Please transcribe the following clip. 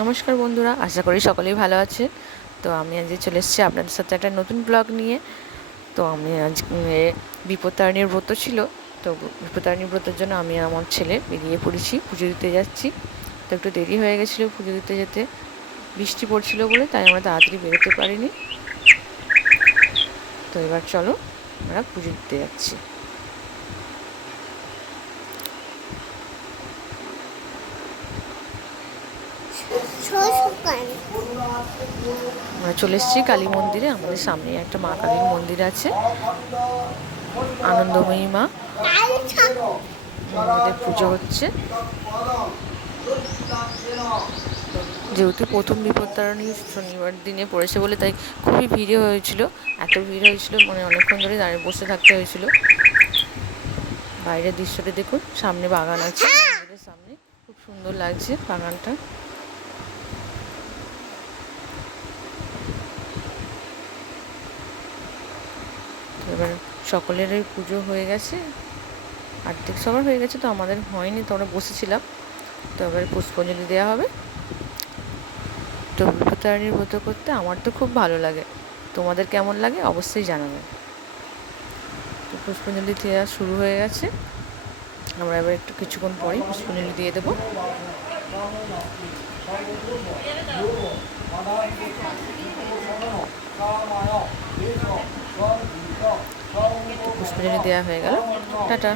নমস্কার বন্ধুরা, আশা করি সকলেই ভালো আছে। তো আমি আজকে চলে এসেছি আপনাদের সাথে একটা নতুন ব্লগ নিয়ে। তো আমি আজকে বিপত্তারিণীর ব্রত ছিল, তো বিপত্তারিণীর ব্রতের জন্য আমি আমার ছেলে বেরিয়ে পড়েছি, পুজো দিতে যাচ্ছি। তো একটু দেরি হয়ে গেছিলো পুজো দিতে যেতে, বৃষ্টি পড়ছিল বলে, তাই আমরা তাড়াতাড়ি বেরোতে পারিনি। তো এবার চলো আমরা পুজো দিতে যাচ্ছি। আমরা চলে এসেছি কালী মন্দিরে। আমাদের সামনে একটা মা কালীর মন্দির আছে, আনন্দময়ী মা। আমাদের পুজো হচ্ছে। যেহেতু প্রথম বিপত্তারিণী শনিবার দিনে পড়েছে বলে তাই খুবই ভিড় হয়েছিল, এত ভিড় হয়েছিল মানে অনেকক্ষণ ধরে দাঁড়িয়ে বসে থাকতে হয়েছিল। বাইরের দৃশ্যটা দেখুন, সামনে বাগান আছে, মন্দিরের সামনে খুব সুন্দর লাগছে বাগানটা। এবার সকলেরই পুজো হয়ে গেছে, অর্ধেক সবার হয়ে গেছে, তো আমাদের হয়নি, তো আমরা বসেছিলাম। তো এবার পুষ্পাঞ্জলি দেওয়া হবে। তো বিপত্তারিণীর ব্রত করতে আমার তো খুব ভালো লাগে, তোমাদের কেমন লাগে অবশ্যই জানাবেন। তো পুষ্পাঞ্জলি দেওয়া শুরু হয়ে গেছে, আমরা এবার একটু কিছুক্ষণ পরেই পুষ্পাঞ্জলি দিয়ে দেবো। পুষ্পাঞ্জলি দেওয়া হয়ে গেল, টাটা।